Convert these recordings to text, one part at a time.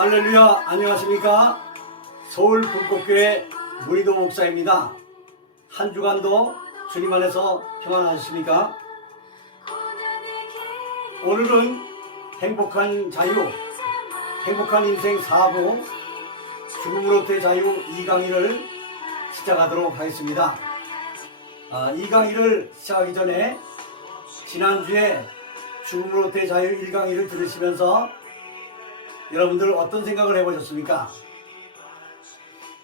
할렐루야, 안녕하십니까? 서울 불꽃교회 무리도 목사입니다. 한 주간도 주님 안에서 평안하셨습니까? 오늘은 행복한 자유, 행복한 인생 4부 죽음으로부터의 자유 2강의를 시작하도록 하겠습니다. 이 강의를 시작하기 전에 지난주에 죽음으로부터의 자유 1강의를 들으시면서 여러분들 어떤 생각을 해보셨습니까?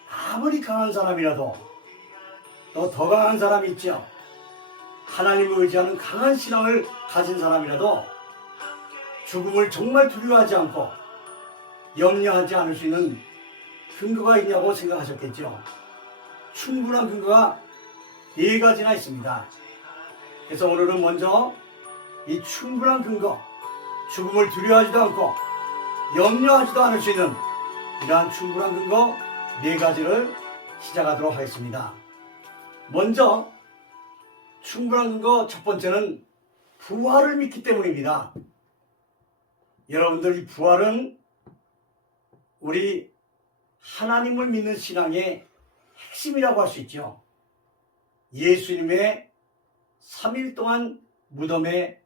아무리 강한 사람이라도 또 더 강한 사람이 있죠. 하나님을 의지하는 강한 신앙을 가진 사람이라도 죽음을 정말 두려워하지 않고 염려하지 않을 수 있는 근거가 있냐고 생각하셨겠죠. 충분한 근거가 4가지나 있습니다. 그래서 오늘은 먼저 이 충분한 근거, 죽음을 두려워하지도 않고 염려하지도 않을 수 있는 이러한 충분한 근거 4가지를 시작하도록 하겠습니다. 먼저 충분한 근거 첫 번째는 부활을 믿기 때문입니다. 여러분들, 이 부활은 우리 하나님을 믿는 신앙의 핵심이라고 할 수 있죠. 예수님의 3일 동안 무덤에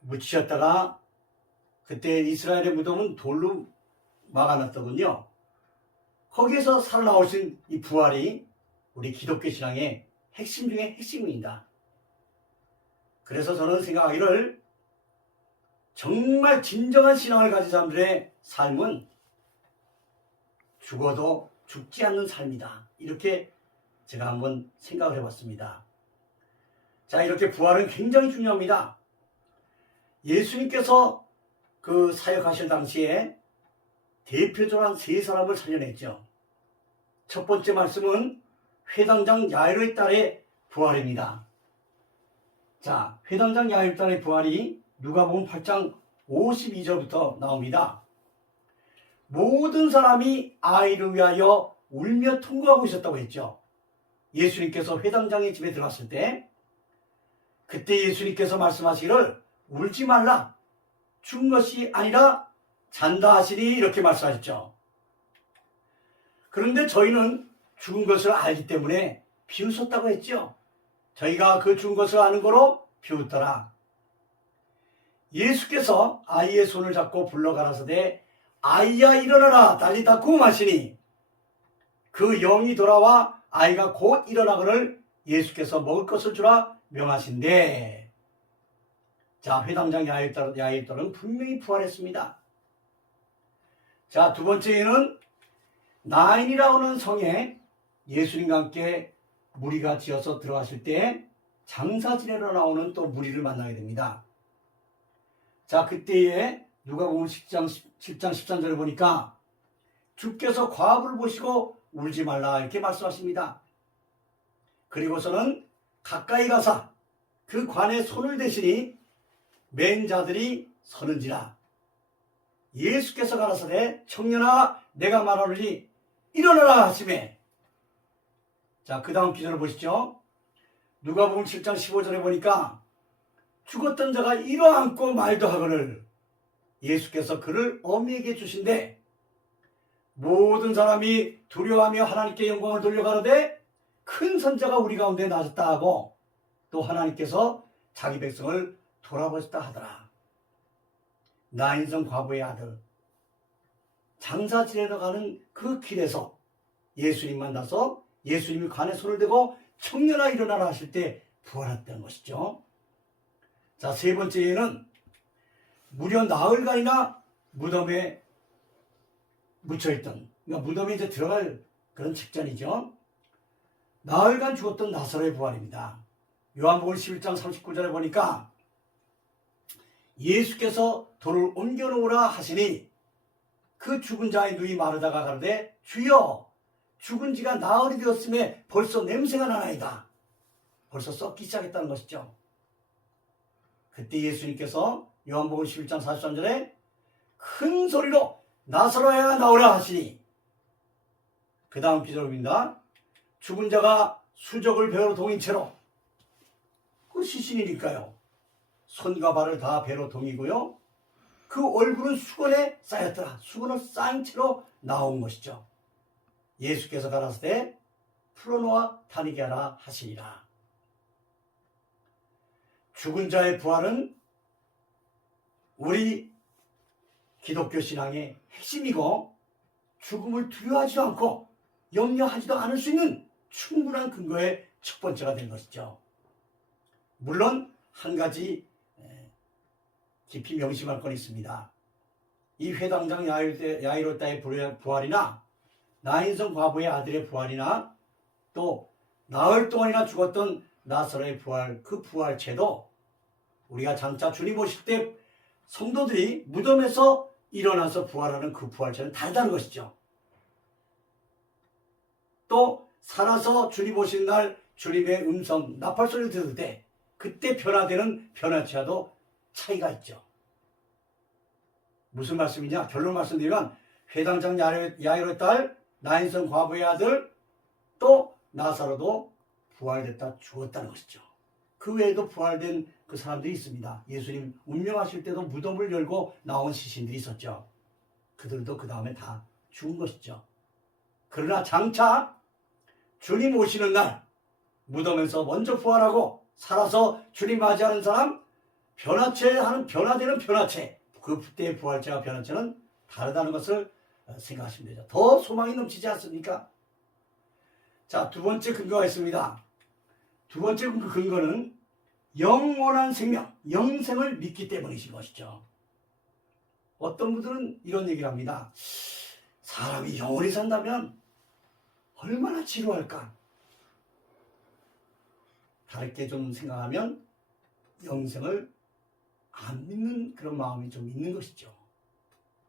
묻히셨다가 그때 이스라엘의 무덤은 돌로 막아놨더군요. 거기에서 살아나오신 이 부활이 우리 기독교 신앙의 핵심 중의 핵심입니다. 그래서 저는 생각하기를 정말 진정한 신앙을 가진 사람들의 삶은 죽어도 죽지 않는 삶이다. 이렇게 제가 한번 생각을 해봤습니다. 자, 이렇게 부활은 굉장히 중요합니다. 예수님께서 그 사역하실 당시에 대표적으로 한 3사람을 살려냈죠. 첫 번째 말씀은 회당장 야이로의 딸의 부활입니다. 자, 회당장 야이로의 딸의 부활이 누가복음 8장 52절부터 나옵니다. 모든 사람이 아이를 위하여 울며 통곡하고 있었다고 했죠. 예수님께서 회당장의 집에 들어갔을 때 그때 예수님께서 말씀하시기를 울지 말라, 죽은 것이 아니라 잔다 하시니 이렇게 말씀하셨죠. 그런데 저희는 죽은 것을 알기 때문에 비웃었다고 했죠. 저희가 그 죽은 것을 아는 거로 비웃더라. 예수께서 아이의 손을 잡고 불러가라사대 아이야 일어나라 달리다 쿰 하시니 그 영이 돌아와 아이가 곧 일어나거늘 예수께서 먹을 것을 주라 명하신대. 자, 회당장 야이로는 분명히 부활했습니다. 자, 두 번째는 나인이라고 하는 성에 예수님과 함께 무리가 지어서 들어갔을 때 장사 지내러 나오는 또 무리를 만나게 됩니다. 자, 그때에 누가복음 10장 13절을 보니까 주께서 과부를 보시고 울지 말라 이렇게 말씀하십니다. 그리고서는 가까이 가사 그 관에 손을 대시니 맨 자들이 서는지라. 예수께서 가라사대 청년아 내가 말하노니 일어나라 하시매. 자, 그 다음 기절을 보시죠. 누가복음 7장 15절에 보니까 죽었던 자가 일어앉고 말도 하거늘 예수께서 그를 어미에게 주신대. 모든 사람이 두려워하며 하나님께 영광을 돌려가로되 큰 선자가 우리 가운데 나섰다 하고 또 하나님께서 자기 백성을 돌아보셨다 하더라. 나인성 과부의 아들, 장사 지내러 가는 그 길에서 예수님 만나서 예수님이 관에 손을 대고 청년아 일어나라 하실 때 부활했다는 것이죠. 자, 세 번째는 무려 나흘간이나 무덤에 묻혀있던, 그러니까 무덤에 이제 들어갈 그런 직전이죠. 나흘간 죽었던 나사로의 부활입니다. 요한복음 11장 39절에 보니까 예수께서 돌을 옮겨놓으라 하시니 그 죽은 자의 눈이 마르다가 가로되 주여 죽은 지가 나흘이 되었음에 벌써 냄새가 나나이다. 벌써 썩기 시작했다는 것이죠. 그때 예수님께서 요한복음 11장 43절에 큰 소리로 나사로야 나오라 하시니 그 다음 기절입니다. 죽은 자가 수족을 배로 동인 채로, 그 시신이니까요, 손과 발을 다 배로 동이고요, 그 얼굴은 수건에 쌓였더라. 수건을 쌓인 채로 나온 것이죠. 예수께서 가라사대 풀어놓아 다니게 하라 하시니라. 죽은 자의 부활은 우리 기독교 신앙의 핵심이고 죽음을 두려워하지도 않고 염려하지도 않을 수 있는 충분한 근거의 첫 번째가 된 것이죠. 물론 한 가지 깊이 명심할 건 있습니다. 이 회당장 야이로다의 부활이나 나인성 과부의 아들의 부활이나 또 나흘 동안이나 죽었던 나사로의 부활, 그 부활체도 우리가 장차 주님 오실 때 성도들이 무덤에서 일어나서 부활하는 그 부활체는 다르다는 것이죠. 또 살아서 주님 오신 날 주님의 음성, 나팔소리를 들을 때 그때 변화되는 변화체와도 차이가 있죠. 무슨 말씀이냐? 결론 말씀드리면 회당장 야이로의 딸, 나인성 과부의 아들, 또 나사로도 부활됐다 죽었다는 것이죠. 그 외에도 부활된 그 사람들이 있습니다. 예수님 운명하실 때도 무덤을 열고 나온 시신들이 있었죠. 그들도 그 다음에 다 죽은 것이죠. 그러나 장차 주님 오시는 날 무덤에서 먼저 부활하고 살아서 주님 맞이하는 사람, 변화되는 변화체, 그때의 부활체와 변화체는 다르다는 것을 생각하시면 되죠. 더 소망이 넘치지 않습니까? 자, 두 번째 근거가 있습니다. 두 번째 근거는 영원한 생명, 영생을 믿기 때문이신 것이죠. 어떤 분들은 이런 얘기를 합니다. 사람이 영원히 산다면 얼마나 지루할까? 다르게 좀 생각하면 영생을 안 믿는 그런 마음이 좀 있는 것이죠.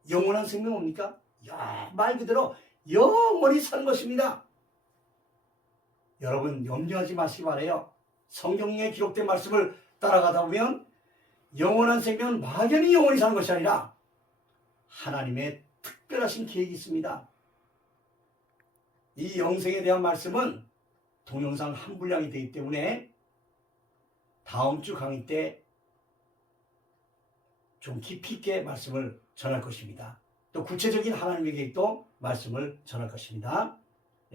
영원한 생명 뭡니까? 말 그대로 영원히 사는 것입니다. 여러분 염려하지 마시기 바라요. 성경에 기록된 말씀을 따라가다 보면 영원한 생명은 막연히 영원히 사는 것이 아니라 하나님의 특별하신 계획이 있습니다. 이 영생에 대한 말씀은 동영상 한 분량이 되기 때문에 다음 주 강의 때 좀 깊이 있게 말씀을 전할 것입니다. 또 구체적인 하나님의 계획도 말씀을 전할 것입니다.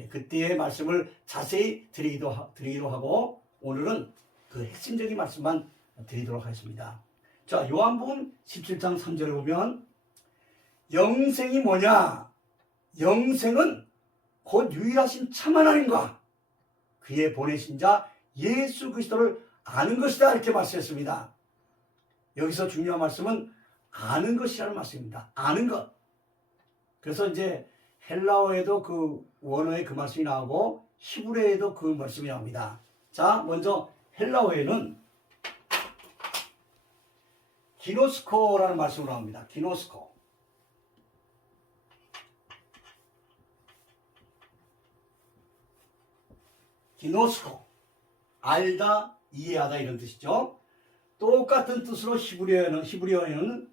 그때의 말씀을 자세히 드리기도 하고 오늘은 그 핵심적인 말씀만 드리도록 하겠습니다. 자, 요한복음 17장 3절에 보면 영생이 뭐냐? 영생은 곧 유일하신 참 하나님과 그의 보내신 자 예수 그리스도를 아는 것이다 이렇게 말씀했습니다. 여기서 중요한 말씀은 아는 것이라는 말씀입니다. 아는 것. 그래서 이제 헬라어에도 그 원어에 그 말씀이 나오고 히브리어에도 그 말씀이 나옵니다. 자, 먼저 헬라어에는 기노스코라는 말씀으로 나옵니다. 기노스코. 기노스코. 알다, 이해하다 이런 뜻이죠. 똑같은 뜻으로 히브리어에는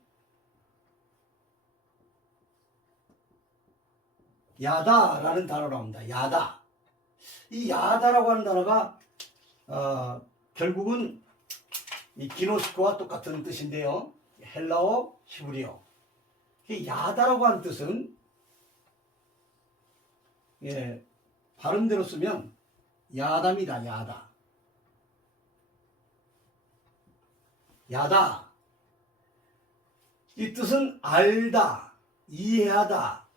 야다라는 단어로 나옵니다. 야다. 이 야다라고 하는 단어가 결국은 이 기노스코와 똑같은 뜻인데요. 헬라어, 히브리어. 이 야다라고 하는 뜻은 발음대로 쓰면 야다입니다. 야다. 야다. 이 뜻은 알다, 이해하다,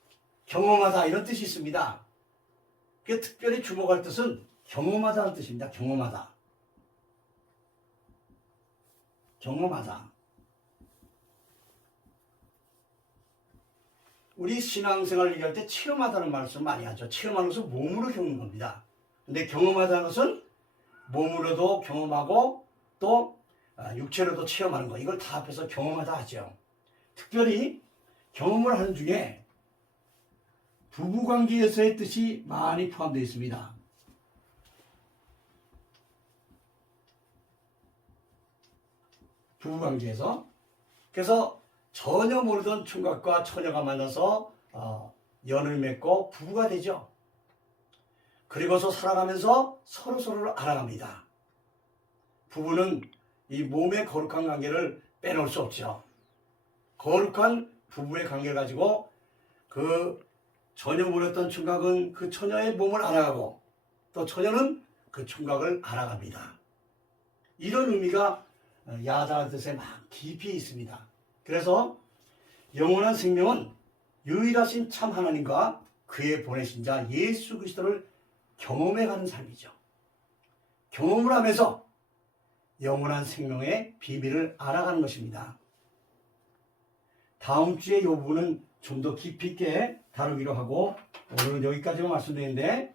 경험하다 이런 뜻이 있습니다. 그 특별히 주목할 뜻은 경험하다는 뜻입니다. 경험하다. 경험하다. 우리 신앙생활을 얘기할 때 체험하다는 말씀 많이 하죠. 체험하는 것은 몸으로 겪는 겁니다. 근데 경험하다는 것은 몸으로도 경험하고 또 육체로도 체험하는 거. 이걸 다 합해서 경험하다 하죠. 특별히 경험을 하는 중에 부부관계에서의 뜻이 많이 포함되어 있습니다. 부부관계에서. 그래서 전혀 모르던 총각과 처녀가 만나서 연을 맺고 부부가 되죠. 그리고서 살아가면서 서로서로를 알아갑니다. 부부는 이 몸의 거룩한 관계를 빼놓을 수 없죠. 거룩한 부부의 관계를 가지고 그 처녀 물었던 총각은 그 처녀의 몸을 알아가고 또 처녀는 그 총각을 알아갑니다. 이런 의미가 야자라는 뜻에 막 깊이 있습니다. 그래서 영원한 생명은 유일하신 참 하나님과 그의 보내신 자 예수 그리스도를 경험해가는 삶이죠. 경험을 하면서 영원한 생명의 비밀을 알아가는 것입니다. 다음 주에 이 부분은 좀 더 깊이 있게 다루기로 하고 오늘은 여기까지만 말씀드리는데,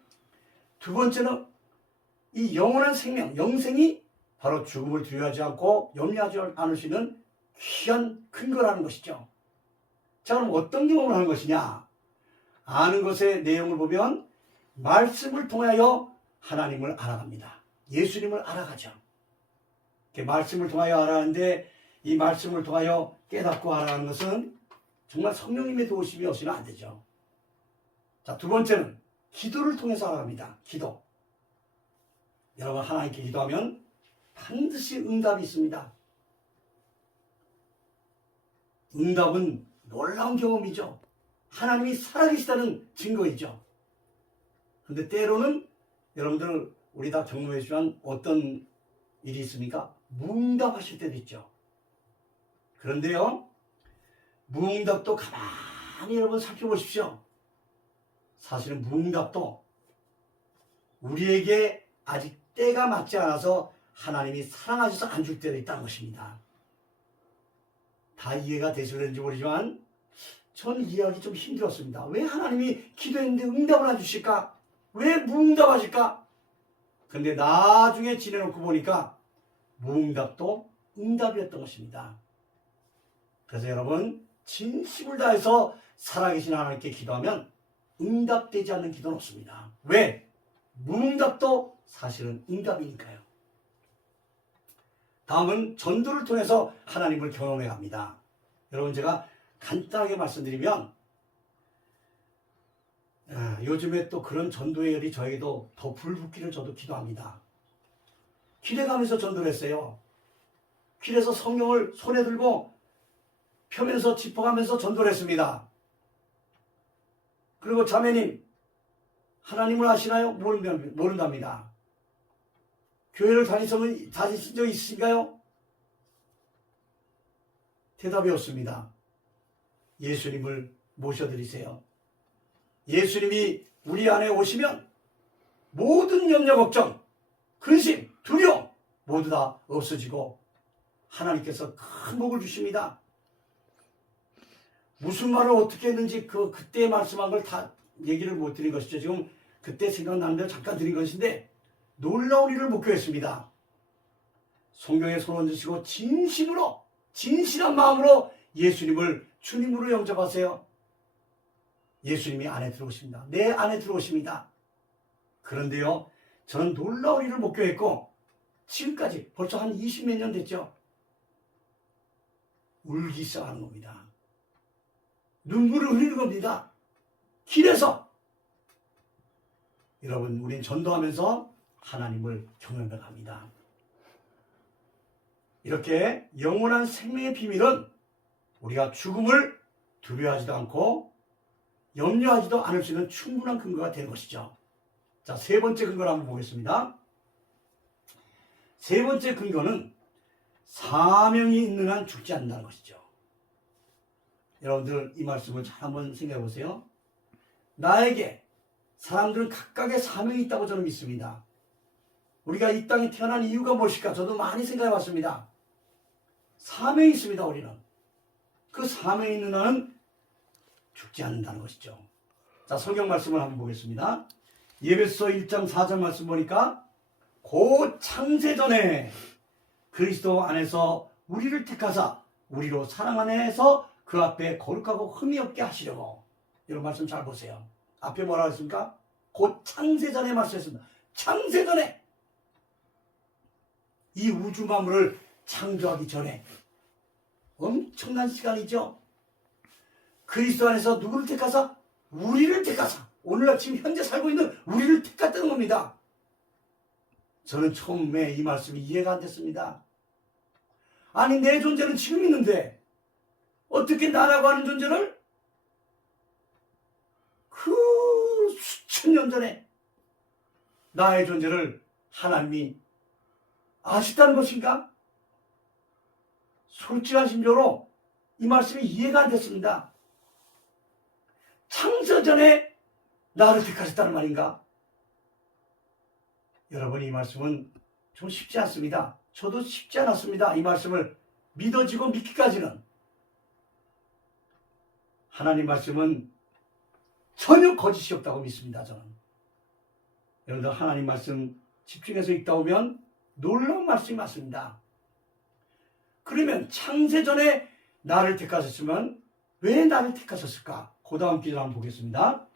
두 번째는 이 영원한 생명, 영생이 바로 죽음을 두려워하지 않고 염려하지 않을 수 있는 귀한 근거라는 것이죠. 자, 그럼 어떤 경험을 하는 것이냐? 아는 것의 내용을 보면 말씀을 통하여 하나님을 알아갑니다. 예수님을 알아가죠. 말씀을 통하여 알아가는데 이 말씀을 통하여 깨닫고 알아가는 것은 정말 성령님의 도우심이 없이는 안 되죠. 자, 두 번째는 기도를 통해서 알아갑니다. 기도. 여러분, 하나님께 기도하면 반드시 응답이 있습니다. 응답은 놀라운 경험이죠. 하나님이 살아계시다는 증거이죠. 그런데 때로는 여러분들 우리 다 경험해 주시면 어떤 일이 있습니까? 무응답하실 때도 있죠. 그런데요, 무응답도 가만히 여러분 살펴보십시오. 사실은 무응답도 우리에게 아직 때가 맞지 않아서 하나님이 사랑하셔서 안 줄 때도 있다는 것입니다. 다 이해가 되실는지 모르지만 전 이해하기 좀 힘들었습니다. 왜 하나님이 기도했는데 응답을 안 주실까? 왜 무응답하실까? 근데 나중에 지내놓고 보니까 무응답도 응답이었던 것입니다. 그래서 여러분, 진심을 다해서 살아계신 하나님께 기도하면 응답되지 않는 기도는 없습니다. 왜? 무응답도 사실은 응답이니까요. 다음은 전도를 통해서 하나님을 경험해 갑니다. 여러분, 제가 간단하게 말씀드리면 요즘에 또 그런 전도의 열이 저에게도 더 불붙기를 저도 기도합니다. 길에 가면서 전도를 했어요. 길에서 성경을 손에 들고 펴면서 짚어가면서 전도를 했습니다. 그리고 자매님, 하나님을 아시나요? 모른답니다. 교회를 다니신 적 있으신가요? 대답이 없습니다. 예수님을 모셔드리세요. 예수님이 우리 안에 오시면 모든 염려, 걱정, 근심, 두려움 모두 다 없어지고 하나님께서 큰 복을 주십니다. 무슨 말을 어떻게 했는지 그때 말씀한 걸 다 얘기를 못 드린 것이죠. 지금 그때 생각나는 대로 잠깐 드린 것인데 놀라운 일을 목격했습니다. 성경에 손 얹으시고 진심으로, 진실한 마음으로 예수님을 주님으로 영접하세요. 예수님이 안에 들어오십니다. 내 안에 들어오십니다. 그런데요, 저는 놀라운 일을 목격했고 지금까지 벌써 한 20몇 년 됐죠. 울기 시작하는 겁니다. 눈물을 흘리는 겁니다. 길에서. 여러분, 우린 전도하면서 하나님을 경험해 갑니다. 이렇게 영원한 생명의 비밀은 우리가 죽음을 두려워하지도 않고 염려하지도 않을 수 있는 충분한 근거가 되는 것이죠. 자, 세 번째 근거를 한번 보겠습니다. 세 번째 근거는 사명이 있는 한 죽지 않는다는 것이죠. 여러분들 이 말씀을 잘 한번 생각해 보세요. 나에게 사람들은 각각의 사명이 있다고 저는 믿습니다. 우리가 이 땅에 태어난 이유가 무엇일까? 저도 많이 생각해 봤습니다. 사명이 있습니다, 우리는. 그 사명이 있는 한은 죽지 않는다는 것이죠. 자, 성경 말씀을 한번 보겠습니다. 에베소 1장 4절 말씀 보니까 곧 창세전에 그리스도 안에서 우리를 택하사 우리로 사랑 안에서 그 앞에 거룩하고 흠이 없게 하시려고. 이런 말씀 잘 보세요. 앞에 뭐라고 했습니까? 곧 창세전에 말씀했습니다. 창세전에. 이 우주 만물을 창조하기 전에 엄청난 시간이죠. 그리스도 안에서 누구를 택하사? 우리를 택하사. 오늘날 지금 현재 살고 있는 우리를 택했다는 겁니다. 저는 처음에 이 말씀이 이해가 안 됐습니다. 아니, 내 존재는 지금 있는데 어떻게 나라고 하는 존재를 그 수천 년 전에 나의 존재를 하나님이 아시다는 것인가? 솔직한 심정으로 이 말씀이 이해가 안 됐습니다. 창세전에 나를 택하셨다는 말인가? 여러분, 이 말씀은 좀 쉽지 않습니다. 저도 쉽지 않았습니다. 이 말씀을 믿어지고 믿기까지는. 하나님 말씀은 전혀 거짓이 없다고 믿습니다. 저는. 여러분들 하나님 말씀 집중해서 읽다 보면 놀라운 말씀이 많습니다. 그러면 창세전에 나를 택하셨으면 왜 나를 택하셨을까? 그 다음 기절 한번 보겠습니다.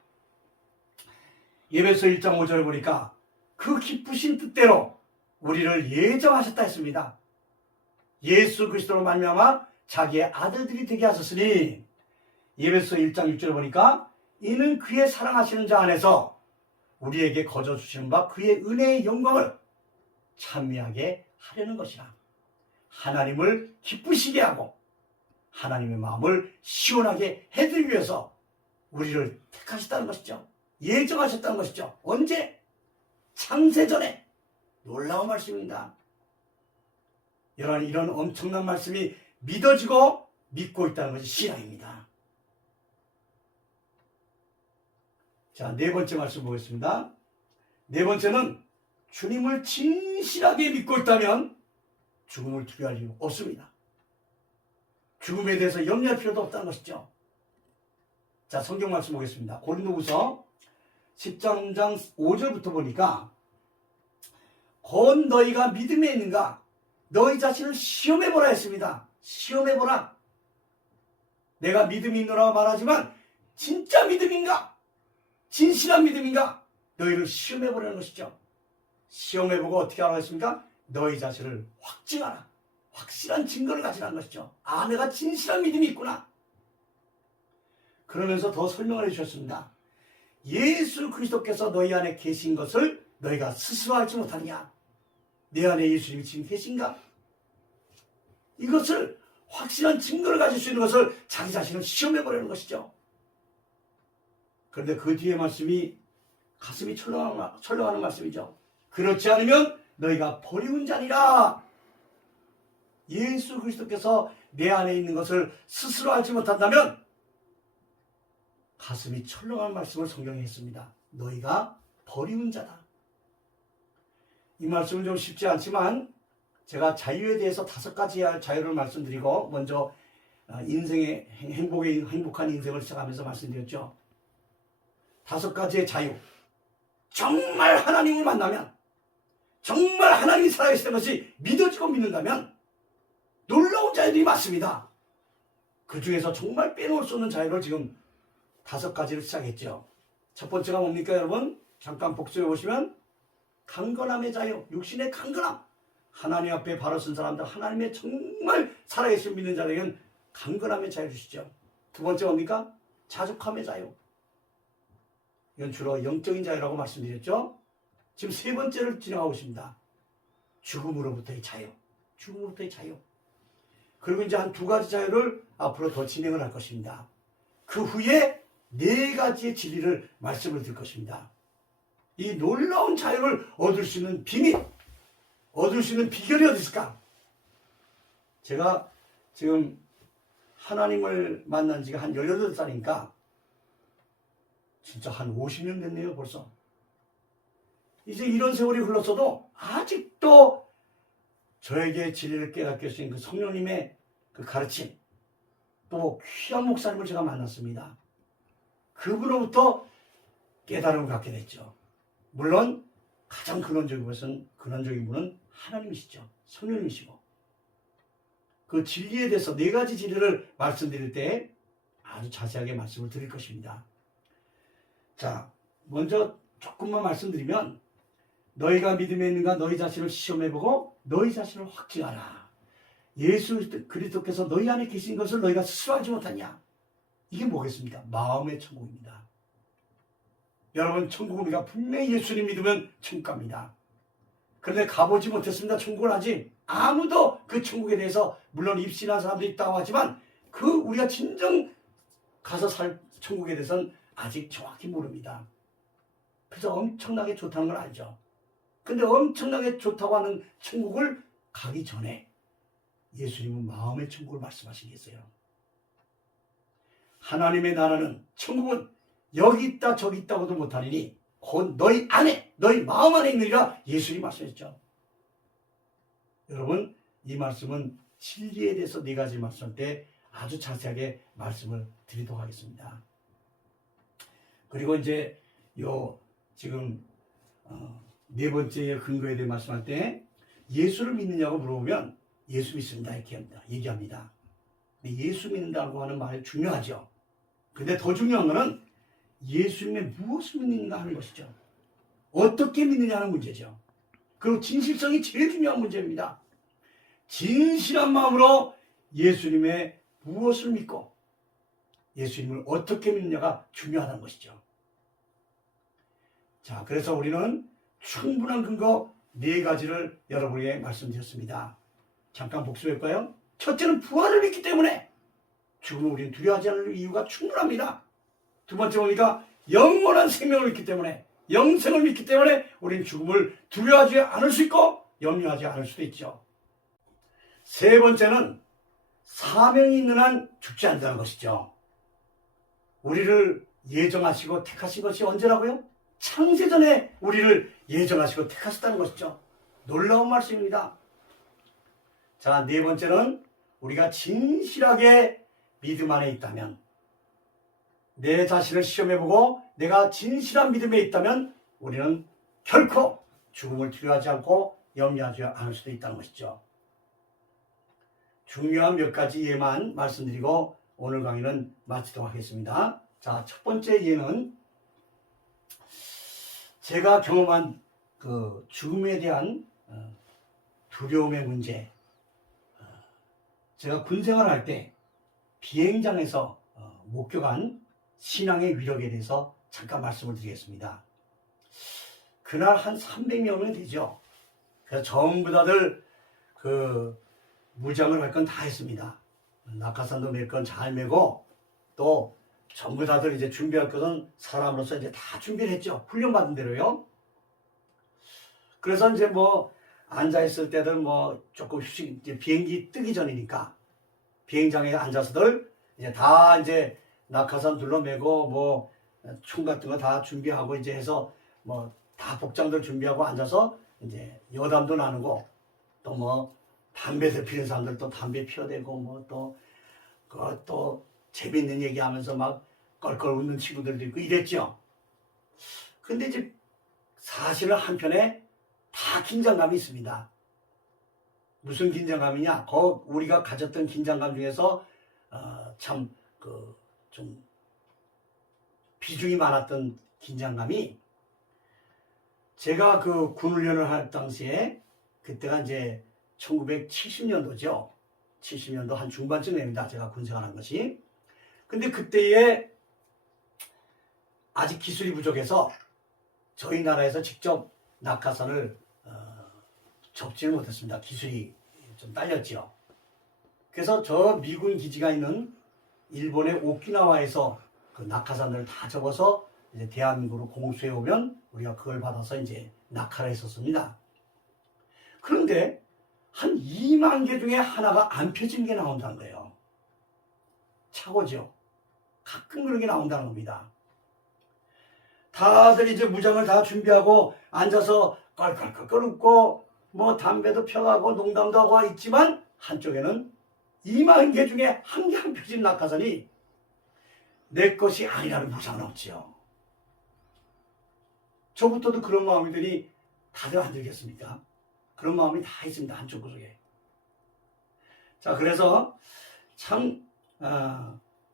에베소 1장 5절을 보니까 그 기쁘신 뜻대로 우리를 예정하셨다 했습니다. 예수 그리스도로 말미암아 자기의 아들들이 되게 하셨으니, 에베소 1장 6절을 보니까 이는 그의 사랑하시는 자 안에서 우리에게 거저 주시는 바 그의 은혜의 영광을 찬미하게 하려는 것이라. 하나님을 기쁘시게 하고 하나님의 마음을 시원하게 해드리기 위해서 우리를 택하셨다는 것이죠. 예정하셨다는 것이죠. 언제? 창세전에. 놀라운 말씀입니다. 이런 엄청난 말씀이 믿어지고 믿고 있다는 것이 신앙입니다. 자, 네 번째 말씀 보겠습니다. 네 번째는 주님을 진실하게 믿고 있다면 죽음을 두려워할 이유 없습니다. 죽음에 대해서 염려할 필요도 없다는 것이죠. 자, 성경 말씀 보겠습니다. 고린도후서 13장 5절부터 보니까 곧 너희가 믿음에 있는가 너희 자신을 시험해보라 했습니다. 시험해보라. 내가 믿음이 있노라고 말하지만 진짜 믿음인가? 진실한 믿음인가? 너희를 시험해보라는 것이죠. 시험해보고 어떻게 하라고 했습니까? 너희 자신을 확증하라. 확실한 증거를 가지라는 것이죠. 아, 내가 진실한 믿음이 있구나. 그러면서 더 설명을 해주셨습니다. 예수 그리스도께서 너희 안에 계신 것을 너희가 스스로 알지 못하느냐? 내 안에 예수님이 지금 계신가? 이것을 확실한 증거를 가질 수 있는 것을 자기 자신을 시험해보려는 것이죠. 그런데 그 뒤에 말씀이 가슴이 철렁하는 말씀이죠. 그렇지 않으면 너희가 버리운 자니라. 예수 그리스도께서 내 안에 있는 것을 스스로 알지 못한다면 가슴이 철렁한 말씀을 성경에 했습니다. 너희가 버리운 자다. 이 말씀은 좀 쉽지 않지만 제가 자유에 대해서 5가지 자유를 말씀드리고 먼저 인생의 행복한 인생을 시작하면서 말씀드렸죠. 5가지의 자유. 정말 하나님을 만나면, 정말 하나님이 살아계시는 것이 믿어지고 믿는다면 놀라운 자유들이 많습니다. 그 중에서 정말 빼놓을 수 없는 자유를 지금 5가지를 시작했죠. 첫 번째가 뭡니까, 여러분? 잠깐 복습해 보시면 강건함의 자유, 육신의 강건함. 하나님 앞에 바로 선 사람들, 하나님의 정말 살아계신 믿는 자들에게는 강건함의 자유 주시죠. 두 번째 뭡니까? 자족함의 자유. 이건 주로 영적인 자유라고 말씀드렸죠. 지금 세 번째를 진행하고 있습니다. 죽음으로부터의 자유. 죽음으로부터의 자유. 그리고 이제 한 2가지 자유를 앞으로 더 진행을 할 것입니다. 그 후에 4가지의 진리를 말씀을 드릴 것입니다. 이 놀라운 자유를 얻을 수 있는 비밀, 얻을 수 있는 비결이 어디 있을까? 제가 지금 하나님을 만난 지가 한 18살이니까 진짜 한 50년 됐네요, 벌써. 이제 이런 세월이 흘렀어도 아직도 저에게 진리를 깨닫게 하신 그 성령님의 그 가르침, 또 귀한 목사님을 제가 만났습니다. 그분으로부터 깨달음을 갖게 됐죠. 물론 가장 근원적인 분은 하나님이시죠. 성령님이시고. 그 진리에 대해서 4가지 진리를 말씀드릴 때 아주 자세하게 말씀을 드릴 것입니다. 자, 먼저 조금만 말씀드리면 너희가 믿음에 있는가 너희 자신을 시험해보고 너희 자신을 확증하라. 예수 그리스도께서 너희 안에 계신 것을 너희가 스스로 알지 못하냐? 이게 뭐겠습니까? 마음의 천국입니다. 여러분, 천국은 우리가 분명히 예수님 믿으면 천국 갑니다. 그런데 가보지 못했습니다. 천국을 아직 아무도 그 천국에 대해서 물론 입신한 사람도 있다고 하지만 그 우리가 진정 가서 살 천국에 대해서는 아직 정확히 모릅니다. 그래서 엄청나게 좋다는 걸 알죠. 근데 엄청나게 좋다고 하는 천국을 가기 전에 예수님은 마음의 천국을 말씀하시겠어요. 하나님의 나라는, 천국은 여기 있다 저기 있다고도 못하리니 곧 너희 안에, 너희 마음 안에 있느니라 예수님이 말씀했죠. 여러분, 이 말씀은 진리에 대해서 4가지 말씀할 때 아주 자세하게 말씀을 드리도록 하겠습니다. 그리고 이제 지금 4번째 근거에 대해 말씀할 때 예수를 믿느냐고 물어보면 예수 믿습니다 이렇게 얘기합니다. 예수 믿는다고 하는 말이 중요하죠. 근데 더 중요한 것은 예수님의 무엇을 믿는가 하는 것이죠. 어떻게 믿느냐 하는 문제죠. 그리고 진실성이 제일 중요한 문제입니다. 진실한 마음으로 예수님의 무엇을 믿고 예수님을 어떻게 믿느냐가 중요하다는 것이죠. 자, 그래서 우리는 충분한 근거 4가지를 여러분에게 말씀드렸습니다. 잠깐 복습할까요? 첫째는 부활을 믿기 때문에 죽음을 우리는 두려워하지 않을 이유가 충분합니다. 두 번째 보니까 영원한 생명을 믿기 때문에, 영생을 믿기 때문에 우리는 죽음을 두려워하지 않을 수 있고 염려하지 않을 수도 있죠. 세 번째는 사명이 있는 한 죽지 않는다는 것이죠. 우리를 예정하시고 택하신 것이 언제라고요? 창세전에 우리를 예정하시고 택하셨다는 것이죠. 놀라운 말씀입니다. 자, 4번째는 우리가 진실하게 믿음 안에 있다면, 내 자신을 시험해보고 내가 진실한 믿음에 있다면 우리는 결코 죽음을 두려워하지 않고 염려하지 않을 수도 있다는 것이죠. 중요한 몇 가지 예만 말씀드리고 오늘 강의는 마치도록 하겠습니다. 자, 첫 번째 예는 제가 경험한 그 죽음에 대한 두려움의 문제. 제가 군생활할 때 비행장에서 목격한 신앙의 위력에 대해서 잠깐 말씀을 드리겠습니다. 그날 한 300명은 되죠. 그래서 전부 다들 그 무장을 할 건 다 했습니다. 낙하산도 몇 건 잘 메고 또 전부 다들 이제 준비할 것은 사람으로서 이제 다 준비를 했죠. 훈련받은 대로요. 그래서 이제 뭐 앉아있을 때들 뭐 조금 휴식, 이제 비행기 뜨기 전이니까 비행장에 앉아서들 이제 다 이제 낙하산 둘러매고 뭐 총 같은 거 다 준비하고 이제 해서 뭐 다 복장들 준비하고 앉아서 이제 여담도 나누고 또 뭐 담배도 피는 사람들도 담배 피워대고 뭐 또 재밌는 얘기하면서 막 껄껄 웃는 친구들도 있고 이랬죠. 근데 이제 사실은 한편에 다 긴장감이 있습니다. 무슨 긴장감이냐? 우리가 가졌던 긴장감 중에서 참 좀 비중이 많았던 긴장감이, 제가 그 군훈련을 할 당시에 그때가 이제 1970년도죠. 70년도 한 중반쯤입니다. 제가 군생활한 것이. 근데 그때에 아직 기술이 부족해서 저희 나라에서 직접 낙하산을 접지를 못했습니다. 기술이 좀 딸렸죠. 그래서 저 미군 기지가 있는 일본의 오키나와에서 그 낙하산들을 다 접어서 이제 대한민국으로 공수해 오면 우리가 그걸 받아서 이제 낙하를 했었습니다. 그런데 한 2만 개 중에 하나가 안 펴진 게 나온다는 거예요. 착오죠. 가끔 그런 게 나온다는 겁니다. 다들 이제 무장을 다 준비하고 앉아서 껄껄껄껄 웃고 뭐 담배도 펴가고 농담도 하고 있지만 한쪽에는 2만 개 중에 한 개 안 펴진 낙하산이 내 것이 아니라는 보장은 없지요. 저부터도 그런 마음이 드니 다들 안 들겠습니까? 그런 마음이 다 있습니다. 한쪽 구석에. 자, 그래서 참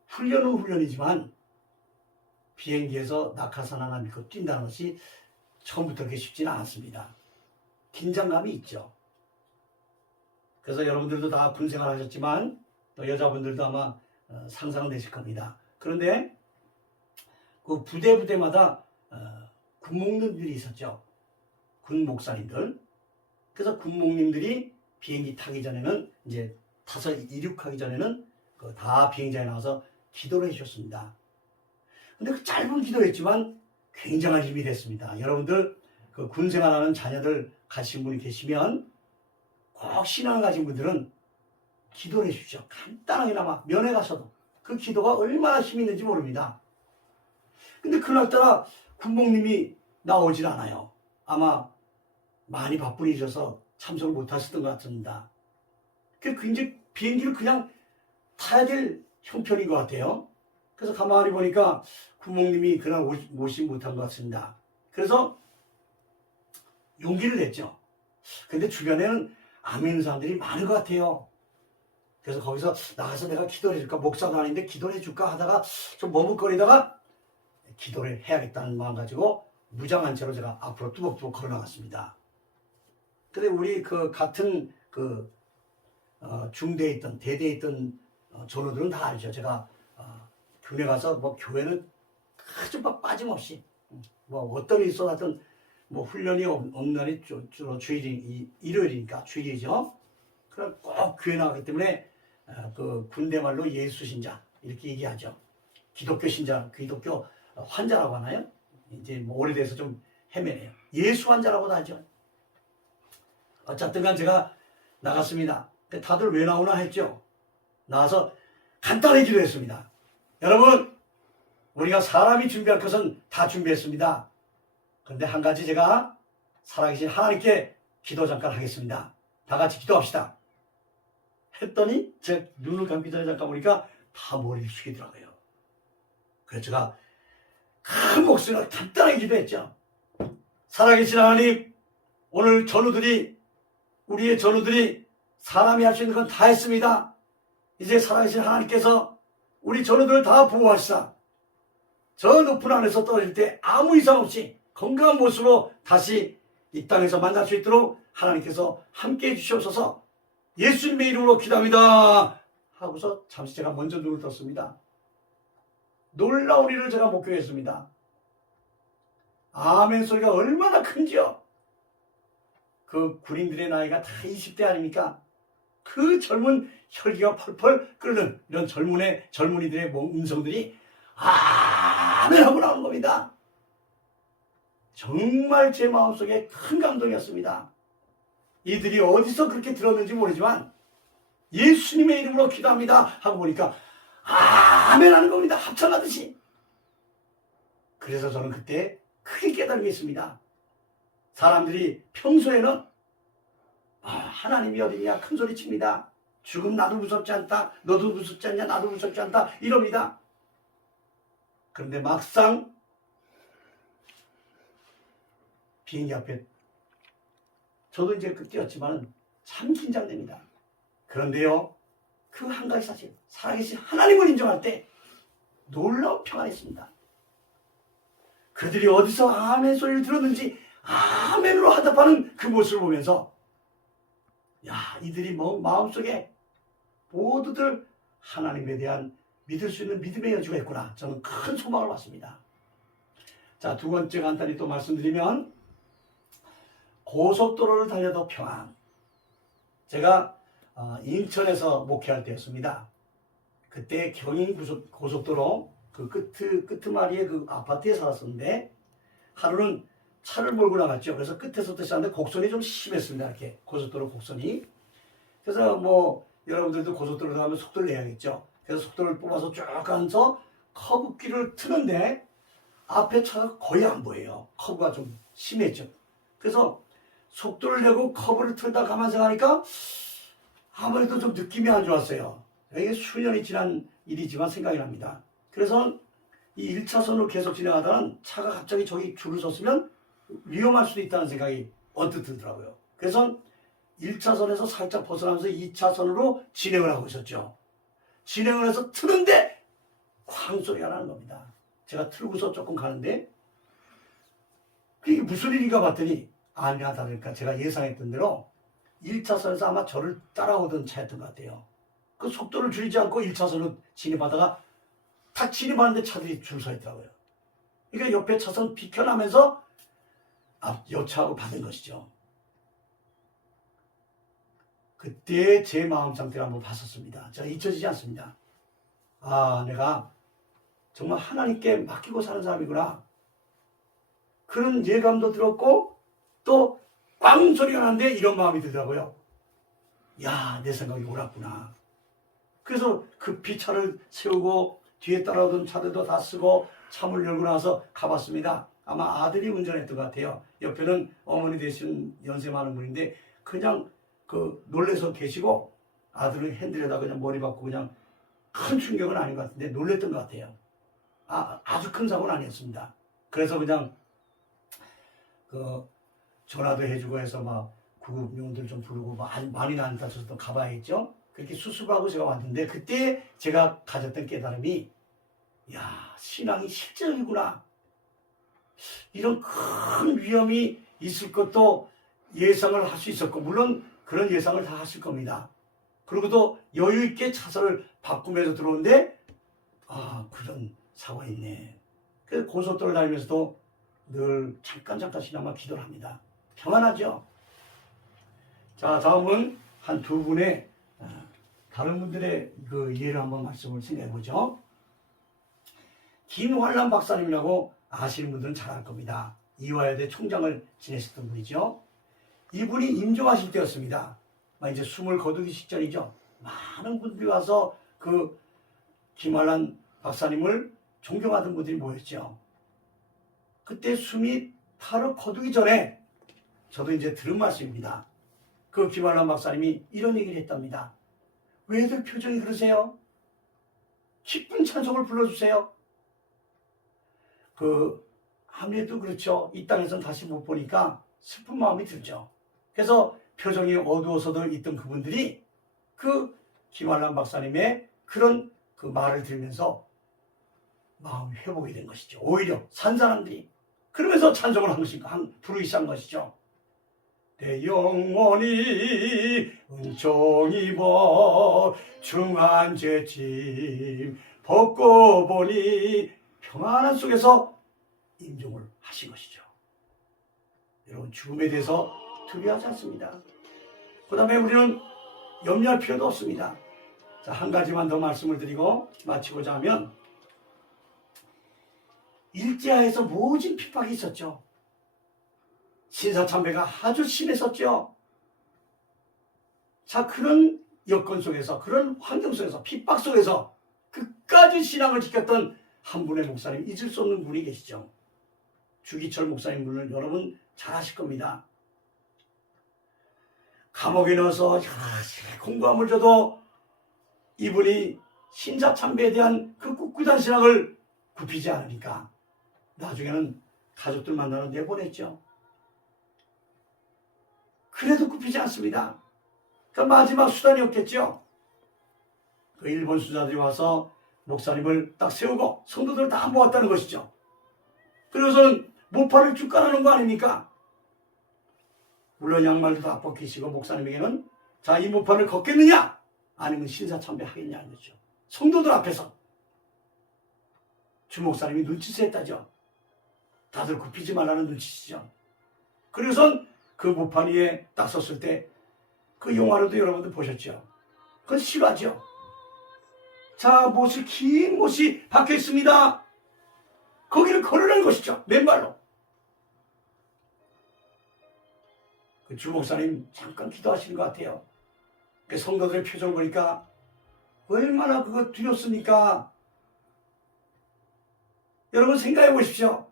훈련은 훈련이지만 비행기에서 낙하산 하나 믿고 뛴다는 것이 처음부터 그렇게 쉽지는 않았습니다. 긴장감이 있죠. 그래서 여러분들도 다 군생활 하셨지만 또 여자분들도 아마 상상은 되실 겁니다. 그런데 그 부대마다 군목님들이 있었죠. 군 목사님들. 그래서 군목님들이 비행기 타기 전에는 이제 타서 이륙하기 전에는 다 비행장에 나와서 기도를 해주셨습니다. 근데 그 짧은 기도였지만 굉장한 힘이 됐습니다. 여러분들 그 군생활하는 자녀들 가신 분이 계시면 꼭 신앙을 가진 분들은 기도를 해주십시오. 간단하게나마 면회 가서도 그 기도가 얼마나 힘이 있는지 모릅니다. 근데 그날따라 군목님이 나오질 않아요. 아마 많이 바쁘셔서 참석을 못하셨던 것 같습니다. 그 이제 비행기를 그냥 타야 될 형편인 것 같아요. 그래서 가만히 보니까 군목님이 그날 오지 못한 것 같습니다. 그래서 용기를 냈죠. 근데 주변에는 안 믿는 사람들이 많은 것 같아요. 그래서 거기서 나가서 내가 기도를 해줄까? 목사도 아닌데 기도를 해줄까? 하다가 좀 머뭇거리다가 기도를 해야겠다는 마음 가지고 무장한 채로 제가 앞으로 뚜벅뚜벅 걸어 나갔습니다. 근데 우리 그 같은 중대에 있던 대대에 있던 전우들은 다 알죠. 제가 교회 가서 뭐 교회는 아주 막 빠짐없이 뭐 어떤 일이 있어 하여튼 뭐 훈련이 없는 날이 주로 주일이 일요일이니까 주일이죠. 그럼 꼭 교회 나가기 때문에 그 군대 말로 예수 신자 이렇게 얘기하죠. 기독교 신자, 기독교 환자라고 하나요? 이제 뭐 오래돼서 좀 헤매네요. 예수 환자라고도 하죠. 어쨌든간 제가 나갔습니다. 다들 왜 나오나 했죠. 나와서 간단히 기도했습니다. 여러분, 우리가 사람이 준비할 것은 다 준비했습니다. 그런데 한 가지 제가 살아계신 하나님께 기도 잠깐 하겠습니다. 다 같이 기도합시다. 했더니 제 눈을 감기 전에 잠깐 보니까 다 머리를 숙이더라고요. 그래서 제가 큰 목소리로 간단하게 기도했죠. 살아계신 하나님, 오늘 우리의 전우들이 사람이 할 수 있는 건 다 했습니다. 이제 살아계신 하나님께서 우리 전우들을 다 보호하시사 저 높은 하늘에서 떨어질 때 아무 이상 없이 건강한 모습으로 다시 이 땅에서 만날 수 있도록 하나님께서 함께해 주시옵소서. 예수님의 이름으로 기도합니다 하고서 잠시 제가 먼저 눈을 떴습니다. 놀라운 일을 제가 목격했습니다. 아멘 소리가 얼마나 큰지요. 그 군인들의 나이가 다 20대 아닙니까? 그 젊은 혈기가 펄펄 끓는 이런 젊은이들의 음성들이 아멘 하고 나오는 겁니다. 정말 제 마음속에 큰 감동이었습니다. 이들이 어디서 그렇게 들었는지 모르지만 예수님의 이름으로 기도합니다 하고 보니까 아멘 하는 겁니다. 합창하듯이. 그래서 저는 그때 크게 깨달은 게 있습니다. 사람들이 평소에는 하나님이 어디냐 큰 소리 칩니다. 죽음 나도 무섭지 않다. 너도 무섭지 않냐 나도 무섭지 않다 이럽니다. 그런데 막상 비행기 앞에 저도 이제 뛰었지만 참 긴장됩니다. 그런데요, 그 한 가지 사실, 살아계신 하나님을 인정할 때 놀라운 평안이 있습니다. 그들이 어디서 아멘 소리를 들었는지 아멘으로 화답하는 그 모습을 보면서 이들이 마음속에 모두들 하나님에 대한 믿을 수 있는 믿음의 여지가 있구나. 저는 큰 소망을 받습니다. 자, 두 번째 간단히 또 말씀드리면 고속도로를 달려도 평안. 제가 인천에서 목회할 때였습니다. 그때 경인 고속도로 그 끄트마리의 그 아파트에 살았었는데 하루는 차를 몰고 나갔죠. 그래서 끝에서부터 시작하는데 곡선이 좀 심했습니다. 이렇게 고속도로 곡선이. 그래서 뭐 여러분들도 고속도로 가면 속도를 내야겠죠. 그래서 속도를 뽑아서 쭉 가면서 커브길을 트는데 앞에 차가 거의 안 보여요. 커브가 좀 심했죠. 그래서 속도를 내고 커브를 틀다 가만 생각하니까 아무래도 좀 느낌이 안 좋았어요. 이게 수년이 지난 일이지만 생각이 납니다. 그래서 이 1차선으로 계속 진행하다는 차가 갑자기 저기 줄을 섰으면 위험할 수도 있다는 생각이 언뜻 들더라고요. 그래서 1차선에서 살짝 벗어나면서 2차선으로 진행을 하고 있었죠. 진행을 해서 트는데 쾅 소리가 나는 겁니다. 제가 틀고서 조금 가는데 그게 무슨 일인가 봤더니 아니나 다를까 제가 예상했던 대로 1차선에서 아마 저를 따라오던 차였던 것 같아요. 그 속도를 줄이지 않고 1차선으로 진입하다가 탁 진입하는데 차들이 줄 서 있더라고요. 그러니까 옆에 차선 비켜나면서 옆차하고 받은 것이죠. 그때 제 마음 상태를 한번 봤었습니다. 제가 잊혀지지 않습니다. 아, 내가 정말 하나님께 맡기고 사는 사람이구나. 그런 예감도 들었고 또 꽝 소리가 나는데 이런 마음이 들더라고요. 야, 내 생각이 옳았구나. 그래서 급히 차를 세우고 뒤에 따라오던 차들도 다 쓰고 차문을 열고 나서 가봤습니다. 아마 아들이 운전했던 것 같아요. 옆에는 어머니 되신 연세 많은 분인데 그냥 놀래서 계시고 아들은 핸들에다 그냥 머리 박고 그냥 큰 충격은 아닌 것 같은데 놀랬던 것 같아요. 아주 큰 사고는 아니었습니다. 그래서 그냥 전화도 해주고 해서 막 구급용들 좀 부르고 막 많이 안 다쳐서 또 가봐야겠죠. 그렇게 수습하고 제가 왔는데 그때 제가 가졌던 깨달음이 야, 신앙이 실제이구나. 이런 큰 위험이 있을 것도 예상을 할 수 있었고 물론 그런 예상을 다 하실 겁니다. 그리고 또 여유 있게 차선을 바꾸면서 들어오는데 그런 사고가 있네. 그래서 고속도로를 다니면서도 늘 잠깐 신앙만 기도를 합니다. 평안하죠? 자, 다음은 한 두 분의 다른 분들의 그 예를 한번 말씀을 생각해보죠. 김환란 박사님이라고 아시는 분들은 잘 알 겁니다. 이화여대 총장을 지내셨던 분이죠. 이분이 임종하실 때였습니다. 이제 숨을 거두기 직전이죠. 많은 분들이 와서 그 김환란 박사님을 존경하던 분들이 모였죠. 그때 숨이 바로 거두기 전에 저도 이제 들은 말씀입니다. 그 김환란 박사님이 이런 얘기를 했답니다. 왜들 표정이 그러세요? 기쁜 찬송을 불러주세요. 아무래도 그렇죠. 이 땅에서는 다시 못 보니까 슬픈 마음이 들죠. 그래서 표정이 어두워서도 있던 그분들이 그 김환란 박사님의 그런 그 말을 들으면서 마음이 회복이 된 것이죠. 오히려 산 사람들이 그러면서 찬송을 부르기 시작한 것이죠. 내 영혼이 은총 입어 중한 죄짐 벗고 보니 평안한 속에서 임종을 하신 것이죠. 여러분 죽음에 대해서 두려워하지 않습니다. 그 다음에 우리는 염려할 필요도 없습니다. 자, 한 가지만 더 말씀을 드리고 마치고자 하면 일제하에서 모진 핍박이 있었죠. 신사참배가 아주 심했었죠. 자, 그런 여건 속에서 그런 환경 속에서 핍박 속에서 끝까지 신앙을 지켰던 한 분의 목사님, 잊을 수 없는 분이 계시죠. 주기철 목사님 분을 여러분 잘 아실 겁니다. 감옥에 넣어서 여러 가지 공감을 줘도 이분이 신사참배에 대한 그 꿋꿋한 신앙을 굽히지 않으니까 나중에는 가족들 만나러 내보냈죠. 그래도 굽히지 않습니다. 그러니까 마지막 수단이 없겠죠. 그 일본 수자들이 와서 목사님을 딱 세우고 성도들을 다 모았다는 것이죠. 그래서는 모파를 쭉 깔아놓은 거 아닙니까? 물론 양말도 다 벗기시고 목사님에게는 자, 이 모파를 걷겠느냐? 아니면 신사참배 하겠냐는 거죠. 성도들 앞에서 주 목사님이 눈치채 했다죠. 다들 굽히지 말라는 눈치시죠. 그래서 그 모판 위에 딱 섰을 때 그 영화로도 여러분들 보셨죠. 그건 실화죠. 자, 긴 못이 박혀 있습니다. 거기를 걸으라는 것이죠. 맨발로. 그 주 목사님 잠깐 기도하시는 것 같아요. 그 성도들의 표정을 보니까 얼마나 그거 두렵습니까? 여러분 생각해 보십시오.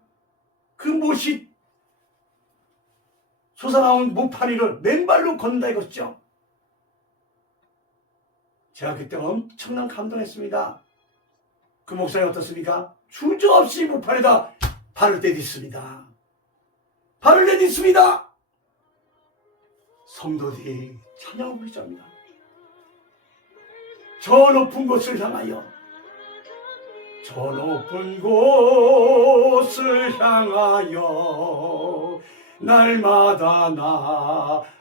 그 못이 솟아나온 모파리를 맨발로 걷는다 이것이죠. 제가 그때 엄청난 감동했습니다. 그 목사님 어떻습니까? 주저없이 모파리에다 발을 내딛습니다. 발을 내딛습니다. 성도들이 찬양을 부르십니다. 저 높은 곳을 향하여 저 높은 곳을 향하여 날마다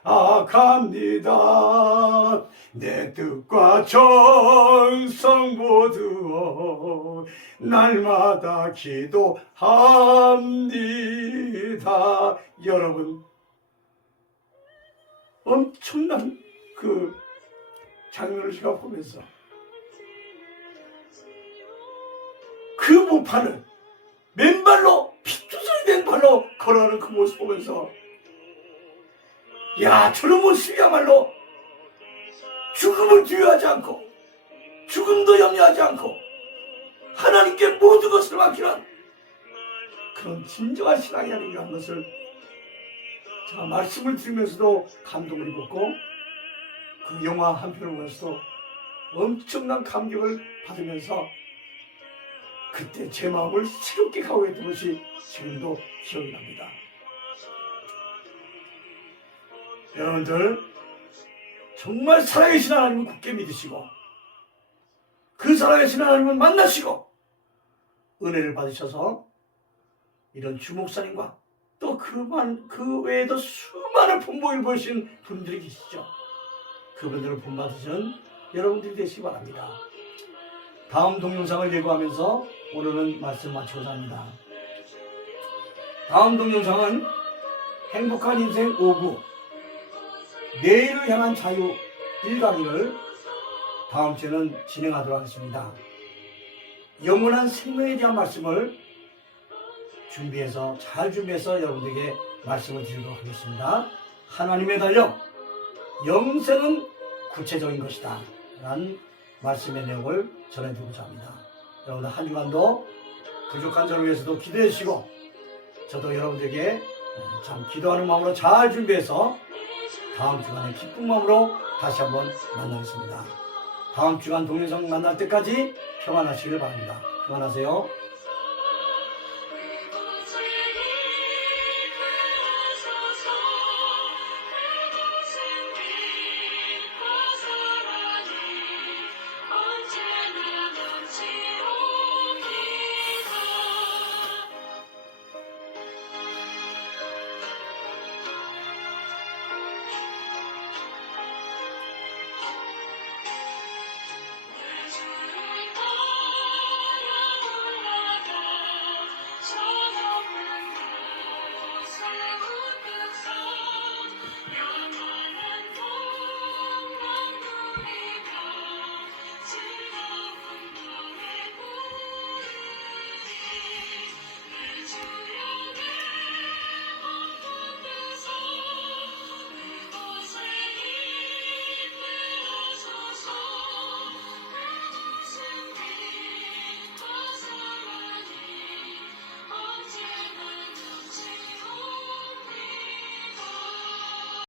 나아갑니다. 내 뜻과 정성 모두 날마다 기도합니다. 여러분 엄청난 그 장면을 제가 보면서 그 무판을 맨발로 피투성이 된 발로 걸어가는 그 모습 보면서 야, 저런 모습이야말로 죽음을 두려워하지 않고 죽음도 염려하지 않고 하나님께 모든 것을 맡기는 그런 진정한 신앙이 아닌가 하는 것을 제가 말씀을 들으면서도 감동을 입었고 그 영화 한 편을 보면서도 엄청난 감격을 받으면서 그때 제 마음을 새롭게 가고했던 것이 지금도 기억이 납니다. 여러분들 정말 살아계신 하나님을 굳게 믿으시고 그 살아계신 하나님을 만나시고 은혜를 받으셔서 이런 주목사님과 또 그 외에도 수많은 본보기를 보이신 분들이 계시죠. 그분들을 본받으시는 여러분들이 되시기 바랍니다. 다음 동영상을 예고하면서 오늘은 말씀 마치고자 합니다. 다음 동영상은 행복한 인생 5부 내일을 향한 자유 1강의를 다음 주에는 진행하도록 하겠습니다. 영원한 생명에 대한 말씀을 잘 준비해서 여러분들에게 말씀을 드리도록 하겠습니다. 하나님에 달려 영생은 구체적인 것이다 라는 말씀의 내용을 전해드리고자 합니다. 여러분들 한 주간도 부족한 저를 위해서도 기도해 주시고 저도 여러분들에게 참 기도하는 마음으로 잘 준비해서 다음 주간에 기쁜 마음으로 다시 한번 만나겠습니다. 다음 주간 동영상 만날 때까지 평안하시길 바랍니다. 평안하세요.